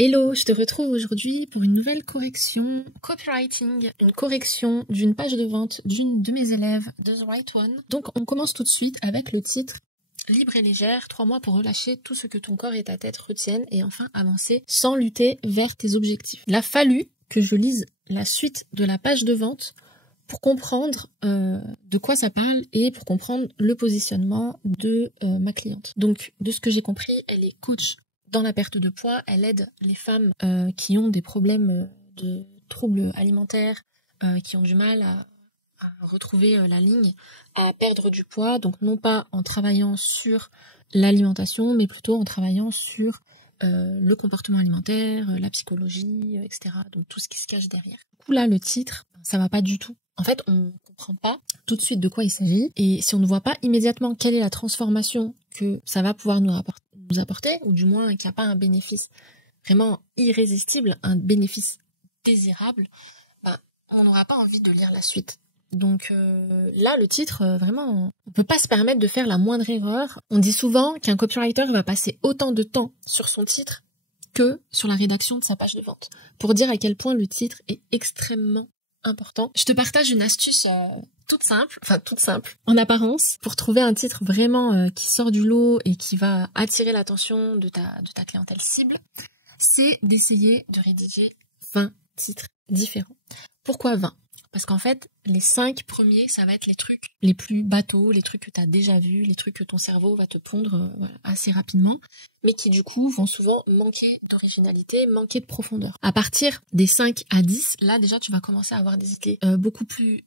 Hello, je te retrouve aujourd'hui pour une nouvelle correction copywriting, une correction d'une page de vente d'une de mes élèves de The Right One. Donc on commence tout de suite avec le titre Libre et légère, 3 mois pour relâcher tout ce que ton corps et ta tête retiennent et enfin avancer sans lutter vers tes objectifs. Il a fallu que je lise la suite de la page de vente pour comprendre de quoi ça parle et pour comprendre le positionnement de ma cliente. Donc de ce que j'ai compris, elle est coach dans la perte de poids, elle aide les femmes qui ont des problèmes de troubles alimentaires, qui ont du mal à retrouver la ligne, à perdre du poids, donc non pas en travaillant sur l'alimentation, mais plutôt en travaillant sur le comportement alimentaire, la psychologie, etc. Donc tout ce qui se cache derrière. Du coup là, le titre, ça va pas du tout. En fait, on ne comprend pas tout de suite de quoi il s'agit, et si on ne voit pas immédiatement quelle est la transformation que ça va pouvoir nous apporter, ou du moins qu'il n'y a pas un bénéfice vraiment irrésistible, un bénéfice désirable, on n'aura pas envie de lire la suite. Donc là, le titre, vraiment, on peut pas se permettre de faire la moindre erreur. On dit souvent qu'un copywriter va passer autant de temps sur son titre que sur la rédaction de sa page de vente, pour dire à quel point le titre est extrêmement important. Je te partage une astuce toute simple en apparence, pour trouver un titre vraiment qui sort du lot et qui va attirer l'attention de ta clientèle cible. C'est d'essayer de rédiger 20 titres différents. Pourquoi 20 ? Parce qu'en fait, les 5 premiers, ça va être les trucs les plus bateaux, les trucs que tu as déjà vus, les trucs que ton cerveau va te pondre assez rapidement, mais qui du coup vont souvent manquer d'originalité, manquer de profondeur. À partir des 5 à 10, là déjà tu vas commencer à avoir des idées beaucoup plus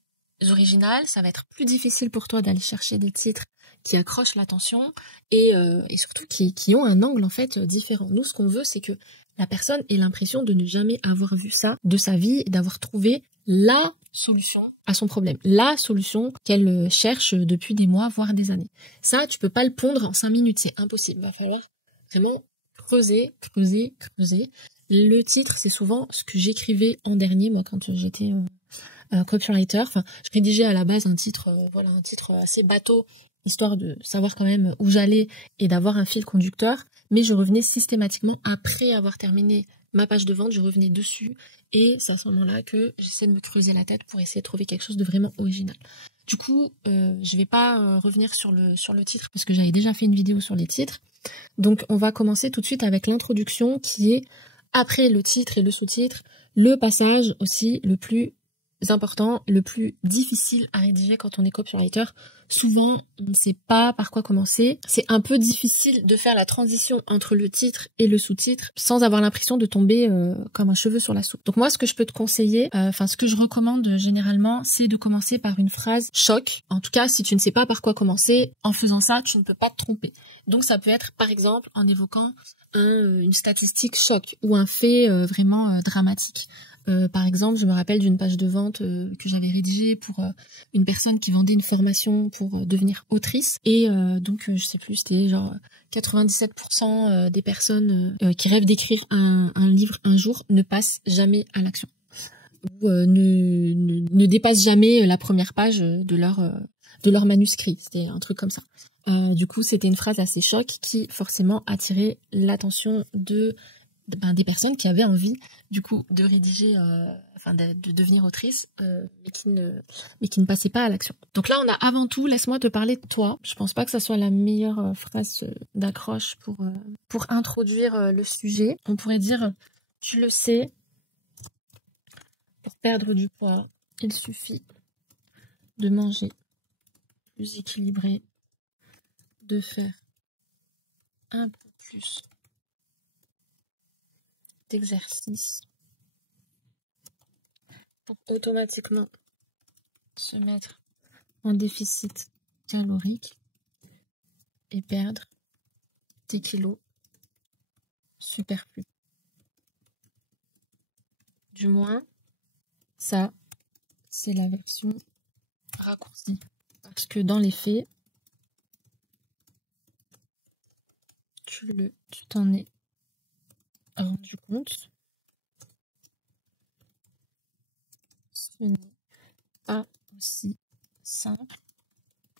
originales, ça va être plus difficile pour toi d'aller chercher des titres qui accrochent l'attention et surtout qui ont un angle en fait différent. Nous, ce qu'on veut, c'est que la personne ait l'impression de ne jamais avoir vu ça de sa vie et d'avoir trouvé la solution à son problème, la solution qu'elle cherche depuis des mois, voire des années. Ça, tu peux pas le pondre en 5 minutes, c'est impossible. Il va falloir vraiment creuser. Le titre, c'est souvent ce que j'écrivais en dernier, moi, quand j'étais copywriter. Enfin, je rédigeais à la base un titre assez bateau, histoire de savoir quand même où j'allais et d'avoir un fil conducteur, mais je revenais systématiquement après avoir terminé ma page de vente, je revenais dessus et c'est à ce moment-là que j'essaie de me creuser la tête pour essayer de trouver quelque chose de vraiment original. Du coup, je vais pas revenir sur le titre parce que j'avais déjà fait une vidéo sur les titres. Donc on va commencer tout de suite avec l'introduction qui est après le titre et le sous-titre, le passage aussi le plus important, le plus difficile à rédiger quand on est copywriter. Souvent, on ne sait pas par quoi commencer. C'est un peu difficile de faire la transition entre le titre et le sous-titre sans avoir l'impression de tomber comme un cheveu sur la soupe. Donc moi, ce que je peux te conseiller, ce que je recommande généralement, c'est de commencer par une phrase choc. En tout cas, si tu ne sais pas par quoi commencer, en faisant ça, tu ne peux pas te tromper. Donc ça peut être, par exemple, en évoquant une statistique choc ou un fait vraiment dramatique. Par exemple, je me rappelle d'une page de vente que j'avais rédigée pour une personne qui vendait une formation pour devenir autrice. Et donc, je sais plus, c'était genre 97% des personnes qui rêvent d'écrire un livre un jour ne passent jamais à l'action. Ou ne dépassent jamais la première page de leur manuscrit. C'était un truc comme ça. Du coup, c'était une phrase assez choc qui forcément attirait l'attention des personnes qui avaient envie du coup de rédiger, de devenir autrice, mais qui ne passaient pas à l'action. Donc là, on a avant tout, laisse-moi te parler de toi. Je pense pas que ça soit la meilleure phrase d'accroche pour introduire le sujet. On pourrait dire, tu le sais, pour perdre du poids, il suffit de manger plus équilibré, de faire un peu plus d'exercice pour automatiquement se mettre en déficit calorique et perdre des kilos superflus. Du moins, ça, c'est la version raccourcie. Parce que dans les faits, tu t'en es rendu compte, ce n'est pas aussi simple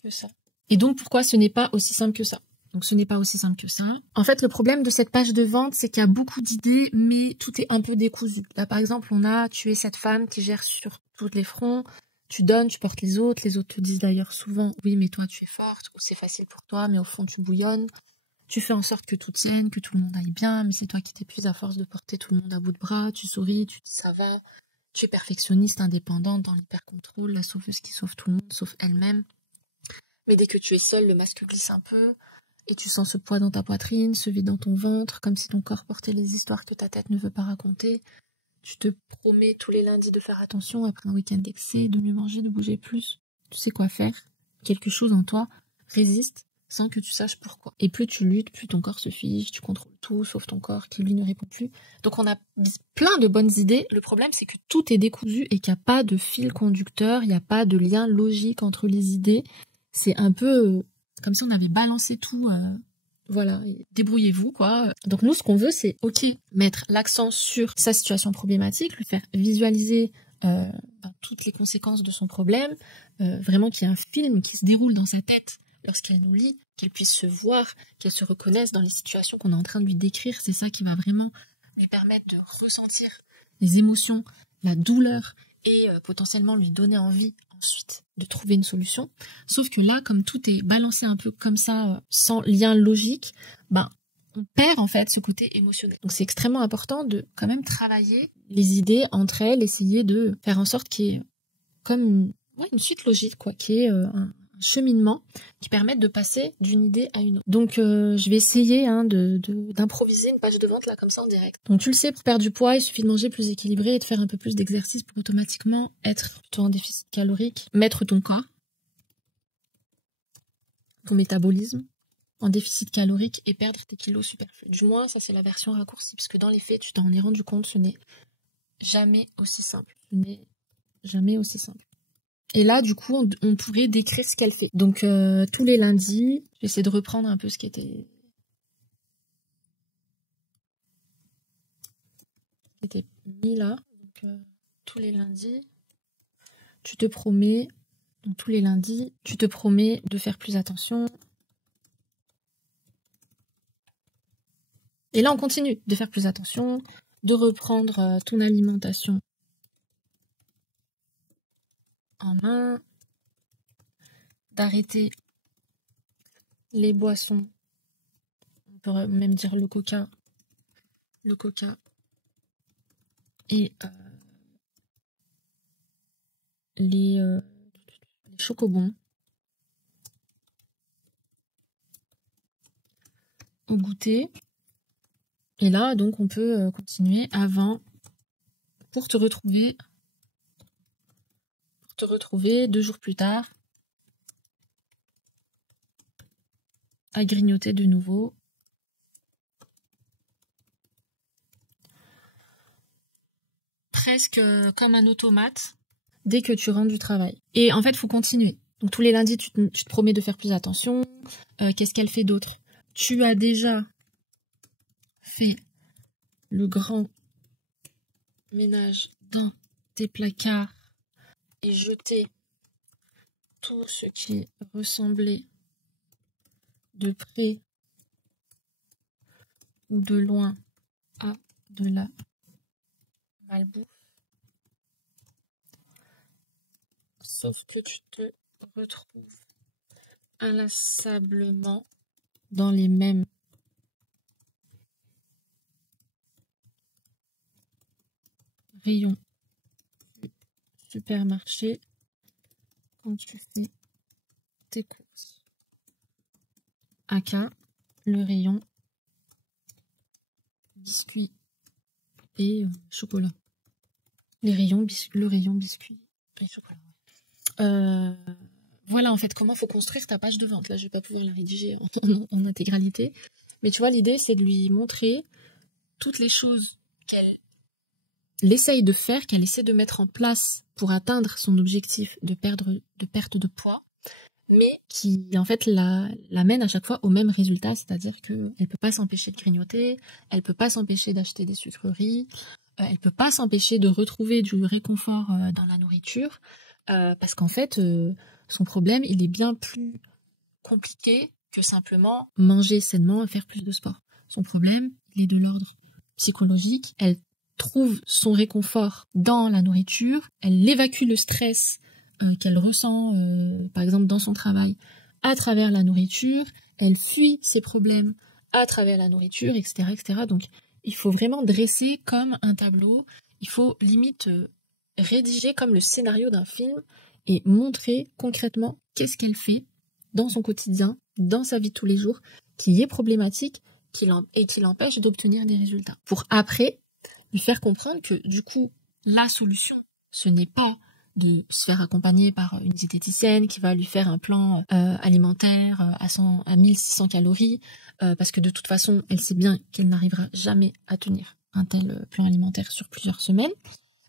que ça. Et donc, pourquoi ce n'est pas aussi simple que ça ? Donc ce n'est pas aussi simple que ça. En fait, le problème de cette page de vente, c'est qu'il y a beaucoup d'idées, mais tout est un peu décousu. Là, par exemple, on a tu es cette femme qui gère sur tous les fronts, tu donnes, tu portes les autres te disent d'ailleurs souvent oui, mais toi tu es forte, ou c'est facile pour toi, mais au fond tu bouillonnes. Tu fais en sorte que tout tienne, que tout le monde aille bien, mais c'est toi qui t'épuises à force de porter tout le monde à bout de bras, tu souris, tu dis ça va. Tu es perfectionniste, indépendante, dans l'hyper-contrôle, la sauveuse qui sauve tout le monde, sauf elle-même. Mais dès que tu es seule, le masque glisse un peu, et tu sens ce poids dans ta poitrine, ce vide dans ton ventre, comme si ton corps portait les histoires que ta tête ne veut pas raconter. Tu te promets tous les lundis de faire attention après un week-end d'excès, de mieux manger, de bouger plus. Tu sais quoi faire. Quelque chose en toi résiste sans que tu saches pourquoi. Et plus tu luttes, plus ton corps se fige, tu contrôles tout, sauf ton corps qui lui ne répond plus. Donc on a plein de bonnes idées. Le problème, c'est que tout est décousu et qu'il n'y a pas de fil conducteur, il n'y a pas de lien logique entre les idées. C'est un peu comme si on avait balancé tout, voilà, débrouillez-vous, quoi. Donc nous, ce qu'on veut, c'est, ok, mettre l'accent sur sa situation problématique, lui faire visualiser toutes les conséquences de son problème, vraiment qu'il y ait un film qui se déroule dans sa tête lorsqu'elle nous lit, qu'elle puisse se voir, qu'elle se reconnaisse dans les situations qu'on est en train de lui décrire. C'est ça qui va vraiment lui permettre de ressentir les émotions, la douleur, et potentiellement lui donner envie ensuite de trouver une solution. Sauf que là, comme tout est balancé un peu comme ça, sans lien logique, on perd en fait ce côté émotionnel. Donc c'est extrêmement important de quand même travailler les idées entre elles, essayer de faire en sorte qu'il y ait comme une suite logique, quoi, qu'il y ait un cheminement qui permette de passer d'une idée à une autre. Donc je vais essayer d'improviser une page de vente là comme ça en direct. Donc tu le sais, pour perdre du poids, il suffit de manger plus équilibré et de faire un peu plus d'exercice pour automatiquement être plutôt en déficit calorique, mettre ton corps, ton métabolisme en déficit calorique et perdre tes kilos superflus. Du moins, ça c'est la version raccourcie, parce que dans les faits, tu t'en es rendu compte, ce n'est jamais aussi simple. Ce n'est jamais aussi simple. Et là, du coup, on pourrait décrire ce qu'elle fait. Donc, tous les lundis, j'essaie de reprendre un peu ce qui était mis là. Donc, tous les lundis, tu te promets, de faire plus attention. Et là, on continue de faire plus attention, de reprendre ton alimentation en main, d'arrêter les boissons, on peut même dire le coca et les chocobons au goûter. Et là, donc, on peut continuer avant pour te retrouver 2 jours plus tard à grignoter de nouveau. Presque comme un automate dès que tu rentres du travail. Et en fait, il faut continuer. Donc tous les lundis, tu te promets de faire plus attention. Qu'est-ce qu'elle fait d'autre? Tu as déjà fait le grand ménage dans tes placards et jeté tout ce qui ressemblait de près ou de loin à de la malbouffe. Sauf que tu te retrouves inlassablement dans les mêmes rayons du supermarché quand tu fais tes courses. Aka, le rayon biscuits et chocolat. Le rayon biscuits et chocolat. Voilà en fait comment faut construire ta page de vente. Là, je vais pas pouvoir la rédiger en intégralité. Mais tu vois, l'idée, c'est de lui montrer toutes les choses qu'elle essaye de faire, qu'elle essaie de mettre en place pour atteindre son objectif de perte de poids, mais qui en fait l'amène à chaque fois au même résultat, c'est-à-dire qu'elle peut pas s'empêcher de grignoter, elle peut pas s'empêcher d'acheter des sucreries, elle peut pas s'empêcher de retrouver du réconfort dans la nourriture, parce qu'en fait son problème il est bien plus compliqué que simplement manger sainement et faire plus de sport. Son problème, il est de l'ordre psychologique. Elle trouve son réconfort dans la nourriture. Elle évacue le stress qu'elle ressent, par exemple, dans son travail, à travers la nourriture. Elle fuit ses problèmes à travers la nourriture, etc., etc. Donc, il faut vraiment dresser comme un tableau. Il faut limite rédiger comme le scénario d'un film et montrer concrètement qu'est-ce qu'elle fait dans son quotidien, dans sa vie de tous les jours, qui est problématique et qui l'empêche d'obtenir des résultats. Pour après, lui faire comprendre que du coup, la solution, ce n'est pas de se faire accompagner par une diététicienne qui va lui faire un plan alimentaire à 1600 calories, parce que de toute façon, elle sait bien qu'elle n'arrivera jamais à tenir un tel plan alimentaire sur plusieurs semaines,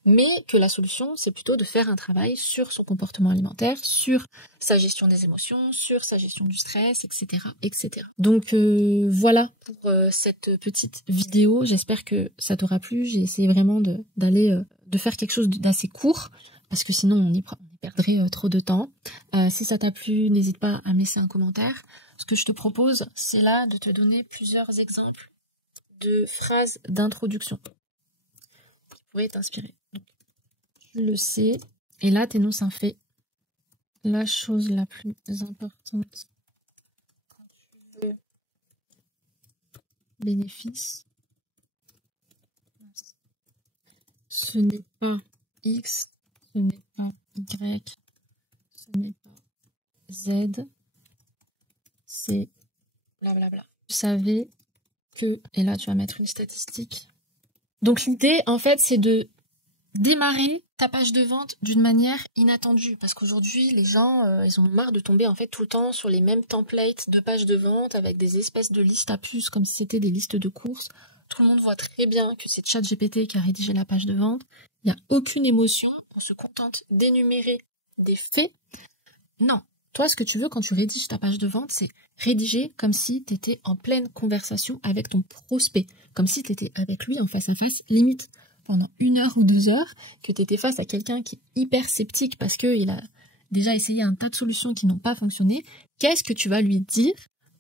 mais que la solution, c'est plutôt de faire un travail sur son comportement alimentaire, sur sa gestion des émotions, sur sa gestion du stress, etc., etc. Donc voilà pour cette petite vidéo. J'espère que ça t'aura plu. J'ai essayé vraiment de faire quelque chose d'assez court, parce que sinon on y perdrait trop de temps. Si ça t'a plu, n'hésite pas à me laisser un commentaire. Ce que je te propose, c'est là de te donner plusieurs exemples de phrases d'introduction qui pourraient t'inspirer. Tu le sais, et là t'énonces un fait. La chose la plus importante quand tu veux bénéfice, ce n'est pas X, ce n'est pas Y, ce n'est pas Z, c'est blablabla. Vous savez que, et là tu vas mettre une statistique. Donc l'idée en fait c'est de démarrer ta page de vente d'une manière inattendue, parce qu'aujourd'hui les gens ils ont marre de tomber en fait tout le temps sur les mêmes templates de pages de vente avec des espèces de listes à puces comme si c'était des listes de courses. Tout le monde voit très bien que c'est ChatGPT qui a rédigé la page de vente. Il n'y a aucune émotion, on se contente d'énumérer des faits. Non, toi ce que tu veux quand tu rédiges ta page de vente, c'est rédiger comme si tu étais en pleine conversation avec ton prospect, comme si tu étais avec lui en face à face, limite pendant 1 heure ou 2 heures, que tu étais face à quelqu'un qui est hyper sceptique parce qu'il a déjà essayé un tas de solutions qui n'ont pas fonctionné. Qu'est-ce que tu vas lui dire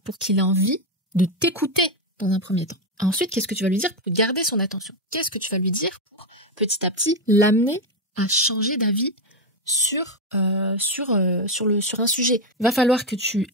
pour qu'il ait envie de t'écouter dans un premier temps? Ensuite, qu'est-ce que tu vas lui dire pour garder son attention? Qu'est-ce que tu vas lui dire pour petit à petit l'amener à changer d'avis sur un sujet? Il va falloir que tu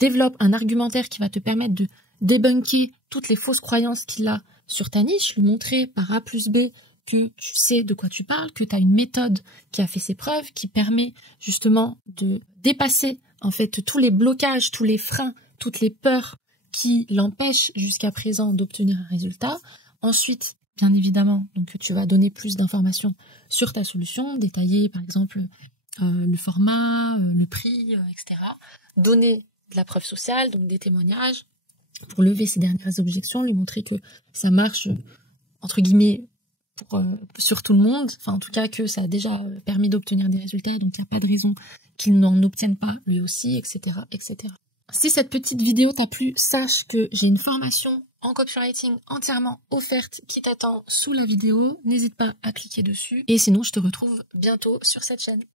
développes un argumentaire qui va te permettre de débunker toutes les fausses croyances qu'il a sur ta niche, lui montrer par A plus B que tu sais de quoi tu parles, que tu as une méthode qui a fait ses preuves, qui permet justement de dépasser en fait tous les blocages, tous les freins, toutes les peurs qui l'empêchent jusqu'à présent d'obtenir un résultat. Ensuite, bien évidemment, donc tu vas donner plus d'informations sur ta solution, détailler par exemple le format, le prix, etc. Donner de la preuve sociale, donc des témoignages, pour lever ses dernières objections, lui montrer que ça marche, entre guillemets, sur tout le monde, enfin en tout cas que ça a déjà permis d'obtenir des résultats, donc il n'y a pas de raison qu'il n'en obtienne pas lui aussi, etc., etc. Si cette petite vidéo t'a plu, sache que j'ai une formation en copywriting entièrement offerte qui t'attend sous la vidéo. N'hésite pas à cliquer dessus. Et sinon, je te retrouve bientôt sur cette chaîne.